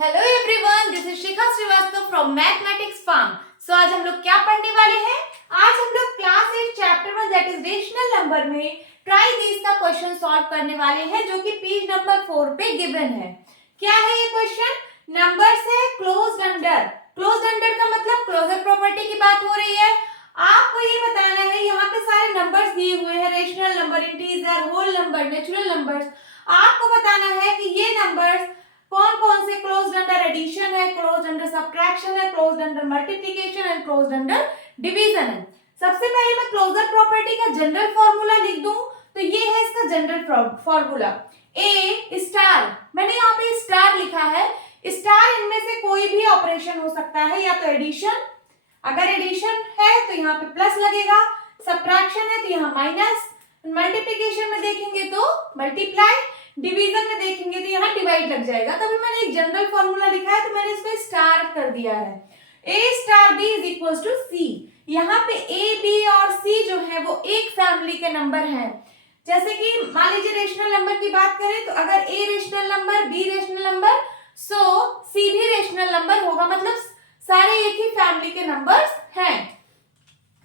Hello everyone, this is Shikha Srivastava from mathematics farm. So आज हम लोग क्या पढ़ने वाले हैं? आज हम लोग class 8 chapter 1 that is rational number में ट्राई दिस का क्वेश्चन सॉल्व करने वाले हैं, जो कि पेज नंबर 4 पे गिवन है। क्या है ये क्वेश्चन? नंबर्स है क्लोज्ड अंडर। क्लोज्ड अंडर का मतलब क्लोजर प्रॉपर्टी की बात हो रही है। आपको ये बताना है, यहाँ पे सारे नंबर्स दिए हुए हैं, rational number, integer, whole number, natural numbers. आपको बताना है कि ये नंबर्स कौन कौन से क्लोज्ड अंडर एडिशन है, क्लोज्ड अंडर सब्ट्रैक्शन है, closed under multiplication and closed under division है। सबसे पहले मैं क्लोजर प्रॉपर्टी का जनरल फॉर्मूला लिख दूं तो ये है इसका जनरल फॉर्मूला ए स्टार। मैंने यहाँ पे स्टार लिखा है। स्टार इनमें से कोई भी ऑपरेशन हो सकता है, या तो एडिशन, अगर एडिशन है तो यहाँ पे प्लस लगेगा, सब्ट्रैक्शन है तो यहाँ माइनस, मल्टीप्लिकेशन में देखेंगे तो मल्टीप्लाई, डिवीजन में देखेंगे तो यहाँ डिवाइड लग जाएगा। तभी मैंने एक जनरल फॉर्मूला लिखा है तो मैंने इसको स्टार कर दिया है। a star b is equal to C. यहाँ पे a, b और c जो है वो एक फैमिली के नंबर हैं। जैसे कि मान लीजिए रेशनल नंबर की बात करें तो अगर a rational number, b rational number, so c भी रेशनल नंबर होगा, मतलब सारे एक ही फैमिली के नंबर्स हैं।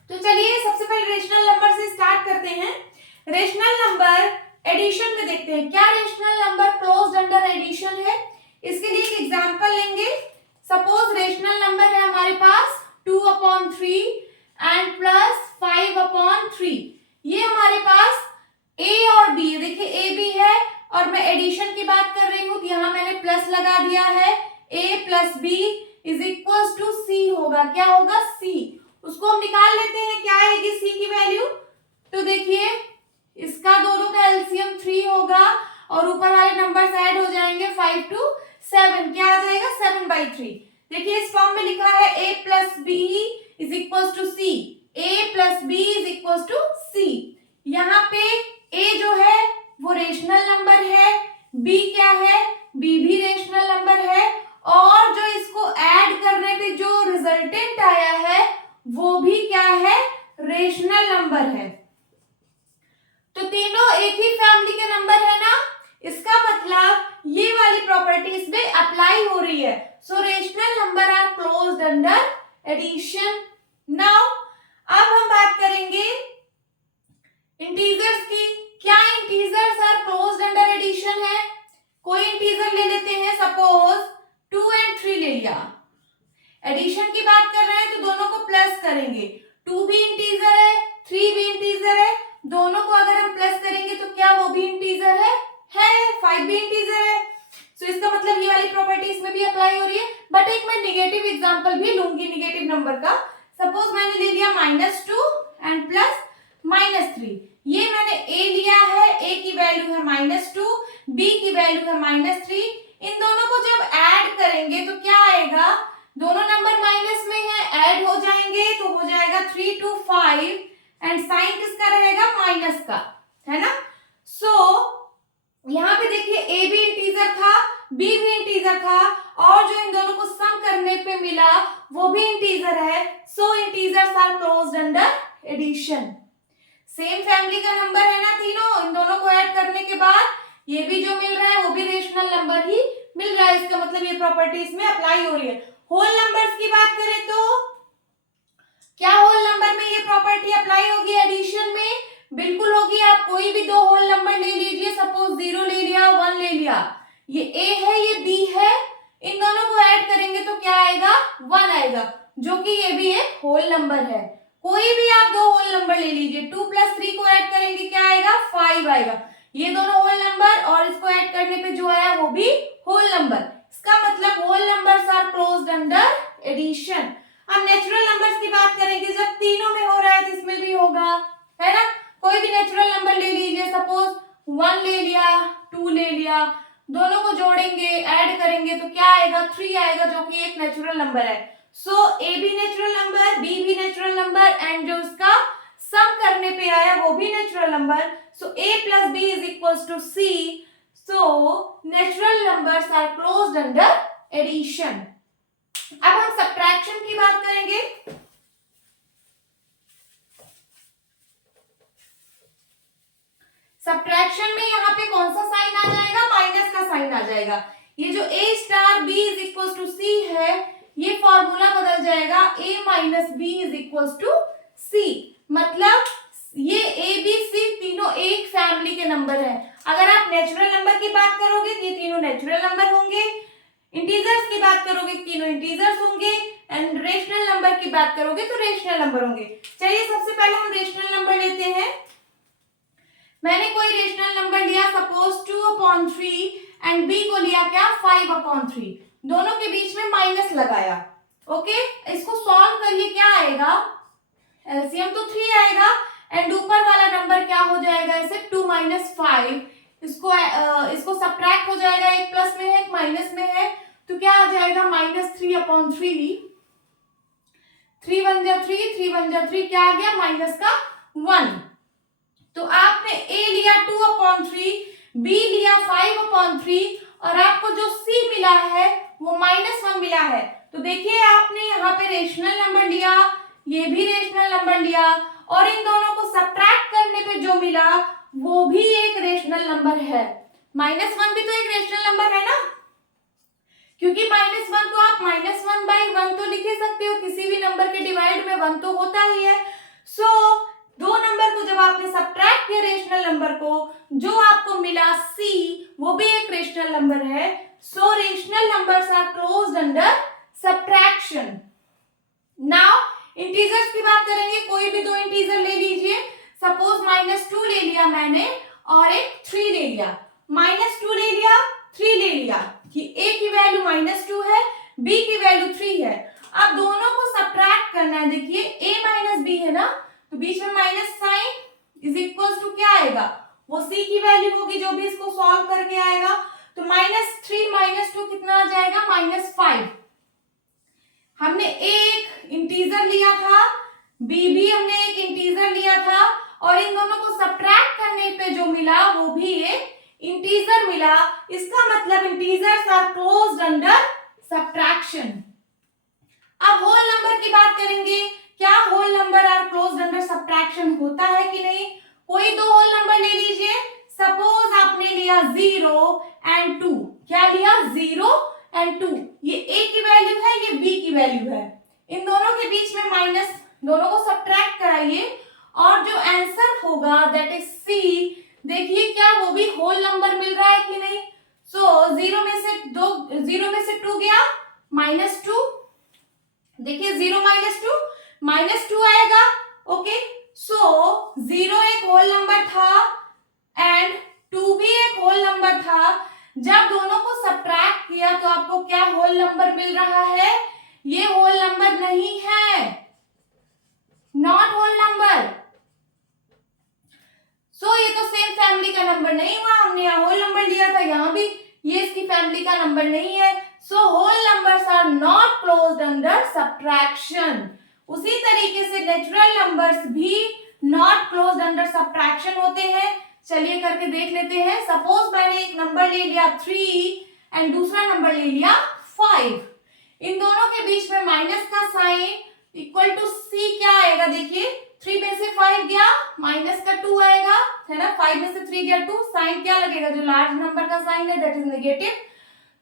तो चलिए सबसे पहले रेशनल नंबर से स्टार्ट करते हैं। रेशनल नंबर एडिशन में देखते हैं क्या rational number closed under addition है। इसके लिए एक एग्जांपल लेंगे। सपोज रेशनल नंबर है हमारे पास 2/3 एंड प्लस 5/3। ये हमारे पास a और b है। देखिए a b है और मैं एडिशन की बात कर रही हूँ, यहाँ मैंने प्लस लगा दिया है। a plus b is equal to c होगा। क्या होगा? c। उसको हम निकाल लेते हैं, क्या आएगी c की वैल्यू। तो देखिए इसका दोनों का एलसीएम 3 होगा और ऊपर वाले नंबर्स ऐड हो जाएंगे 5 to 7। क्या आ जाएगा? 7/3। देखिए इस फॉर्म में लिखा है a plus B is equal to C. a plus B is equal to C. यहाँ पे a जो है वो रेशनल नंबर है, b क्या है? b भी रेशनल नंबर है, और जो इसको ऐड करने पे जो रिजल्टेंट आया है वो भी क्या है? रेशनल नंबर है। तो तीनों एक ही फैमिली के नंबर है ना, इसका मतलब ये वाली प्रॉपर्टी इसमें अप्लाई हो रही है। So rational number are closed under addition. Now अब हम बात करेंगे इंटीजर्स की। क्या integers are closed under addition है? कोई इंटीजर ले लेते हैं, सपोज 2 and 3 ले लिया। एडिशन की बात कर रहे हैं तो दोनों को प्लस करेंगे। 2 भी इंटीजर है, 3 भी इंटीजर है, दोनों को अगर हम प्लस करेंगे तो क्या वो भी इंटीजर है? 5 भी इंटीजर है। सो इसका मतलब ये वाली प्रॉपर्टी इसमें भी अप्लाई हो रही है। बट एक मैं नेगेटिव एग्जांपल भी लूंगी नेगेटिव नंबर का। सपोज मैंने ले लिया -2 एंड प्लस -3। ये मैंने a लिया है, a की वैल्यू है -2, b की वैल्यू है -3। इन दोनों को जब ऐड करेंगे तो क्या आएगा? दोनों नंबर माइनस में है, ऐड हो जाएंगे तो हो जाएगा 3 to 5 एंड साइन किसका रहेगा? माइनस का, है ना। सो यहाँ पे देखिए a भी इंटीजर था, b भी इंटीजर था, और जो इन दोनों को सम करने पे मिला वो भी इंटीजर है। So integers are closed under addition. Same family का नंबर है ना तीनों, इन दोनों को ऐड करने के बाद ये भी जो मिल रहा है वो भी रेशनल नंबर ही मिल रहा है। इसका मतलब ये प्रॉपर्टी इसमें अप्लाई हो रही है। होल नंबर्स की बात करें तो क्या होल नंबर में ये प्रॉपर्टी अप्लाई होगी एडिशन में? बिल्कुल होगी। आप कोई भी दो होल नंबर ले लीजिए, सपोज 0 ले लिया, 1 ले लिया, ये a है ये b है, इन दोनों को ऐड करेंगे तो क्या आएगा? 1 आएगा, जो कि ये भी एक होल नंबर है। कोई भी आप दो होल नंबर ले लीजिए, 2 + 3 को ऐड करेंगे क्या आएगा? 5 आएगा। ये दोनों होल नंबर और इसको ऐड करने पे जो आया वो भी होल नंबर। इसका मतलब whole numbers are closed under addition. अब नेचुरल नंबर्स की बात करेंगे, जब तीनों में हो रहा है तो इसमें भी होगा, है ना। कोई भी नेचुरल नंबर ले लीजिए, सपोज 1 ले लिया, 2 ले लिया, दोनों को जोड़ेंगे, ऐड करेंगे तो क्या आएगा? 3 आएगा, जो कि एक नेचुरल नंबर है। सो a भी नेचुरल नंबर, b भी नेचुरल नंबर, एंड जो उसका सम करने पे आया वो भी natural number. So a plus b is equal to c। So natural numbers are closed under addition. अब हम सब्ट्रैक्शन की बात करेंगे। सब्ट्रैक्शन में यहाँ पे कौन सा साइन आ जाएगा? माइनस का साइन आ जाएगा। ये जो a star b is integers की बात करोगे तीनों इंटीजर्स होंगे, एंड रेशनल नंबर की बात करोगे तो रेशनल नंबर होंगे। चलिए सबसे पहले हम रेशनल नंबर लेते हैं। मैंने कोई रेशनल नंबर लिया सपोज 2/3 एंड बी को लिया क्या 5/3, दोनों के बीच में माइनस लगाया। ओके, इसको सॉल्व करिए, क्या आएगा, एलसीएम तो 3 आएगा एंड ऊपर वाला नंबर क्या हो जाएगा ऐसे 2 - 5, इसको सब्ट्रैक्ट हो जाएगा, एक प्लस में है एक माइनस में है, तो क्या आ जाएगा -3/3, 3 बन जा 3, 3 बन जा 3, क्या आ गया माइनस का 1। तो आपने ए लिया 2/3, बी लिया 5/3 और आपको जो सी मिला है वो -1 मिला है। तो देखिए आपने यहाँ पे रेशनल नंबर लिया, ये भी रेशनल नंबर लिया और इन दोनों को सब्ट्रैक्ट करने पे जो मिला वो भी एक रेशनल नंबर है। -1 भी तो एक रेशनल नंबर है ना, क्योंकि -1 को आप -1/1 तो लिख ही सकते हो, किसी भी नंबर के डिवाइड में 1 तो होता ही है। सो दो नंबर को जब आपने सब्ट्रैक्ट किया रेशनल नंबर को, जो आपको मिला सी वो भी एक रेशनल नंबर है। So rational numbers are closed under subtraction. Now integers की बात करेंगे, कोई भी दो इंटीजर ले लीजिए, सपोज -2 ले लिया मैंने और एक 3 ले लिया, -2 ले लिया 3 ले लिया कि a की वैल्यू -2 है, b की वैल्यू 3 है। अब दोनों को सब्ट्रैक्ट करना है, देखिए a - b है ना, तो बीच में minus sign is equal to क्या आएगा, वो c की वैल्यू होगी जो भी इसको सॉल्व करके आएगा। तो -3 - 2 कितना आ जाएगा -5। हमने एक इंटीजर लिया था, बी भी हमने एक इंटीजर लिया था और इन दोनों को सब्ट्रैक्ट करने पे जो मिला वो भी एक इंटीजर मिला। इसका मतलब integers are closed under subtraction. अब होल नंबर की बात करेंगे, क्या whole number are closed under subtraction होता है कि नहीं। कोई दो होल नंबर ले लीजिए, सपोज आपने लिया 0 and 2, क्या लिया 0 and 2, ये a की वैल्यू है ये b की वैल्यू है, इन दोनों के बीच में माइनस, दोनों को सब्ट्रैक्ट कराइए और जो आंसर होगा दैट इज सी, देखिए क्या वो भी होल नंबर मिल रहा है कि नहीं। सो 0 में से 2 गया -2, देखिए 0 - 2 आएगा। ओके, सो 0 एक होल नंबर था एंड 2 भी एक होल नंबर था। जब दोनों को सब्ट्रैक्ट किया तो आपको क्या होल नंबर मिल रहा है, ये होल नंबर नहीं है, नॉट होल नंबर। सो ये तो सेम फैमिली का नंबर नहीं हुआ, हमने यहाँ होल नंबर लिया था, यहाँ भी ये इसकी फैमिली का नंबर नहीं है। So whole numbers are not closed under subtraction. उसी तरीके से नेचुरल नंबर्स भी नॉट क्लोज्ड अंडर सब्ट्रैक्शन होते हैं। चलिए करके देख लेते हैं। सपोज मैंने एक नंबर ले लिया 3 एंड दूसरा नंबर ले लिया 5, इन दोनों के बीच में माइनस का साइन इक्वल टू सी क्या आएगा, देखिए 3 में से 5 गया माइनस का 2 आएगा, है ना, 5 में से 3 गया 2, साइन क्या लगेगा, जो लार्ज नंबर का साइन है दैट इज नेगेटिव।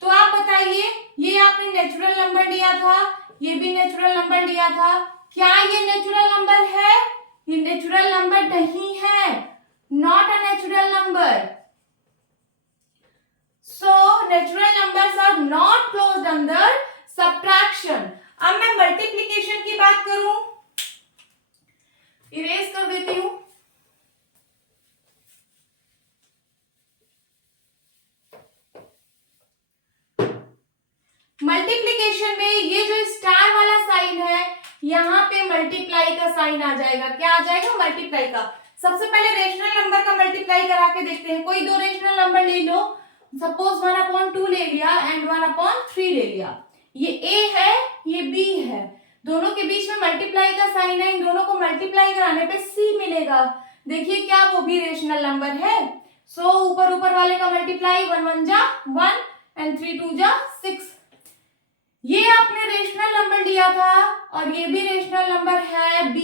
तो आप बताइए, ये आपने नेचुरल नंबर लिया था, ये भी नेचुरल नंबर लिया था, क्या ये नेचुरल नंबर है, ये नेचुरल नंबर नहीं है, not a natural number. So natural numbers are not closed under subtraction. अब मैं मल्टीप्लिकेशन की बात करूं, इरेज कर देती हूं। मल्टीप्लिकेशन में ये जो स्टार वाला साइन है, यहाँ पे मल्टीप्लाई का साइन आ जाएगा, क्या आ जाएगा, मल्टीप्लाई का। सबसे पहले रेशनल नंबर का मल्टीप्लाई करा के देखते हैं। कोई दो रेशनल नंबर ले लो, सपोज 1/2 ले लिया एंड 1/3 ले लिया, ये a है ये b है, दोनों के बीच में मल्टीप्लाई का साइन है, इन दोनों को मल्टीप्लाई कराने पे c मिलेगा। देखिए क्या वो भी रेशनल नंबर है। सो ऊपर वाले का मल्टीप्लाई 1 1 जा 1 एंड 3 2 जा 6। ये आपने रेशनल नंबर लिया था और ये भी रेशनल नंबर है b,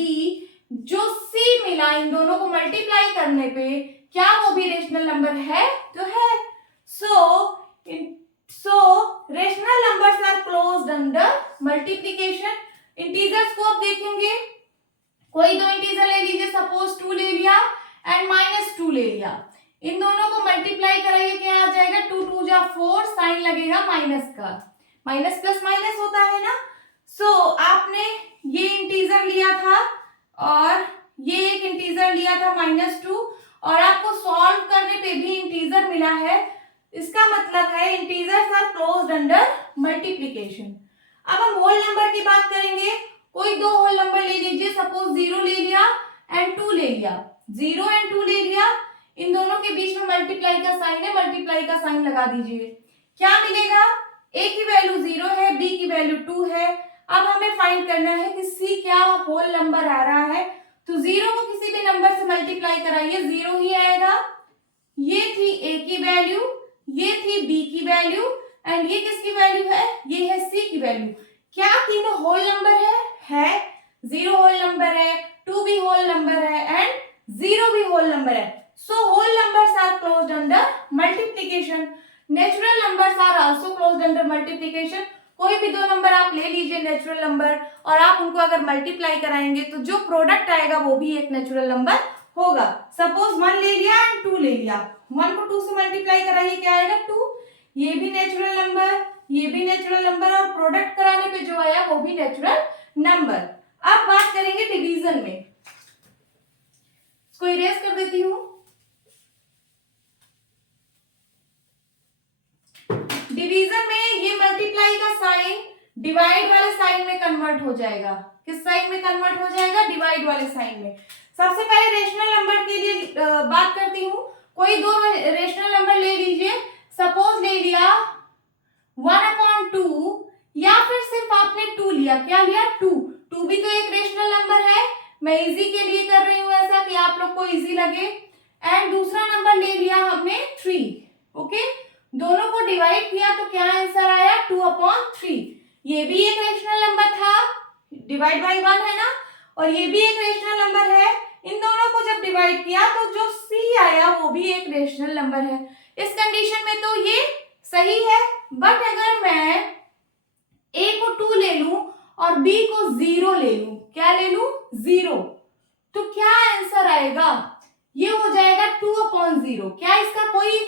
जो c मिला इन दोनों को मल्टीप्लाई करने पे, क्या वो भी रेशनल नंबर है, तो है। So rational numbers are closed under multiplication. Integers को आप देखेंगे, कोई दो इंटीजर ले लीजिए, सपोज 2 ले लिया एंड -2 ले लिया, इन दोनों को मल्टीप्लाई कराइए, क्या आ जाएगा 2 2 जा 4, साइन लगेगा माइनस का। माइनस प्लस माइनस होता है ना। सो आपने ये इंटीजर लिया था और ये एक इंटीजर लिया था -2 और आपको सॉल्व करने पे भी इंटीजर मिला है। इसका मतलब है integers are closed under multiplication. अब हम होल नंबर की बात करेंगे। कोई दो होल नंबर ले लीजिए, सपोज 0 ले लिया एंड 2 ले लिया, 0 एंड 2 ले लिया, इन दोनों के बीच में मल्टीप्लाई का साइन है, मल्टीप्लाई का साइन लगा दीजिए। क्या मिलेगा? a की वैल्यू 0 है, b की वैल्यू 2 है। अब हमें फाइंड करना है कि c क्या होल नंबर आ रहा है। तो 0 को किसी भी नंबर से मल्टीप्लाई कराइए, 0 ही आएगा। ये थी a की वैल्यू, ये थी b की वैल्यू एंड ये किसकी वैल्यू है? ये है c की वैल्यू। क्या तीनों होल नंबर है? 0 होल नंबर है, 2 भी होल नंबर है एंड 0 भी होल नंबर है। So whole numbers are closed under multiplication. Natural numbers are also closed under multiplication. कोई भी दो नंबर आप ले लीजिए नेचुरल नंबर और आप उनको अगर मल्टीप्लाई कराएंगे तो जो प्रोडक्ट आएगा वो भी एक नेचुरल नंबर होगा। सपोज 1 ले लिया एंड 2 ले लिया, 1 को 2 से मल्टीप्लाई कराइए, क्या आएगा? 2। ये भी नेचुरल नंबर, ये भी नेचुरल नंबर और प्रोडक्ट कराने पे जो आया वो भी नेचुरल नंबर। अब बात करेंगे डिवीजन में। इसको इरेज कर देती हूँ। डिवीजन में ये मल्टीप्लाई का साइन डिवाइड वाले साइन में कन्वर्ट हो जाएगा। किस साइन में कन्वर्ट हो जाएगा? डिवाइड वाले साइन में। सबसे पहले रेशनल नंबर के लिए बात करती हूँ। कोई दो रेशनल नंबर ले लीजिए, सपोज ले लिया 1/2 या फिर सिर्फ आपने 2 लिया। क्या लिया? 2। 2 भी तो एक रेशनल नंबर है। मैं इजी के लिए कर रही हूँ ऐसा कि आप लोग को इजी लगे। एंड दूसरा नंबर ले लिया हमने 3। ओके, दोनों को डिवाइड किया तो क्या आंसर आया? 2/3। ये भी एक रेशनल नंबर था, डिवाइड बाय 1 है ना, और ये भी एक रेशनल नंबर है। इन दोनों को जब डिवाइड किया तो जो c आया वो भी एक रेशनल नंबर है। इस कंडीशन में तो ये सही है। बट अगर मैं a को 2 ले लूं और b को 0 ले लूं, क्या ले लूं? 0, तो क्या आंसर आएगा? ये हो जाएगा 2/0। क्या इसका कोई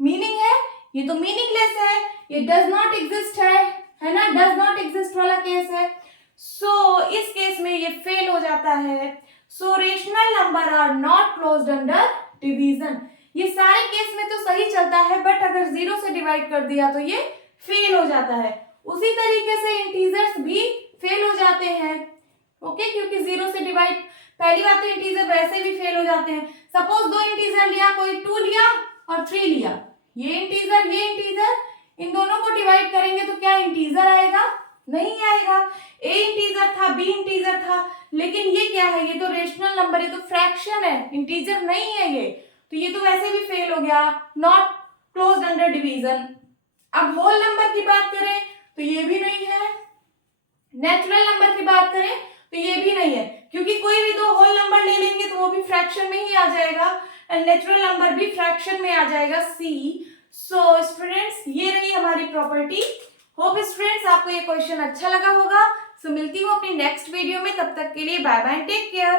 मीनिंग है? ये तो मीनिंगलेस है, ये डज नॉट एग्जिस्ट है ना, डज नॉट एग्जिस्ट वाला केस है। सो इस केस में ये फेल हो जाता है। So rational number are not closed under division. ये सारे केस में तो सही चलता है, बट अगर 0 से डिवाइड कर दिया तो ये फेल हो जाता है। उसी तरीके से इंटीजर्स भी फेल हो जाते हैं। ओके, क्योंकि 0 से डिवाइड, पहली बात तो इंटीजर वैसे भी फेल हो जाते हैं। सपोज दो इंटीजर लिया, कोई 2 लिया और 3 लिया, ये इंटीजर, इन दोनों को डिवाइड करेंगे तो क्या इंटीजर आएगा? नहीं आएगा। ए इंटीजर था, बी इंटीजर था, लेकिन ये क्या है? ये तो रेशनल नंबर, ये तो फ्रैक्शन है, इंटीजर नहीं है ये, तो ये तो वैसे भी फेल हो गया, नॉट क्लोज्ड अंडर डिवीजन। अब होल नंबर की बात करें तो ये भी नहीं है। नेचुरल नंबर की बात करें तो ये भी नहीं है, क्योंकि कोई भी दो होल नंबर ले लेंगे तो वो भी फ्रैक्शन में ही आ जाएगा एंड नेचुरल नंबर भी फ्रैक्शन में आ जाएगा, सी। सो स्टूडेंट्स, ये रही हमारी प्रॉपर्टी। होप स्टूडेंट्स आपको ये क्वेश्चन अच्छा लगा होगा। सो मिलती हूँ अपनी नेक्स्ट वीडियो में, तब तक के लिए बाय बाय, टेक केयर।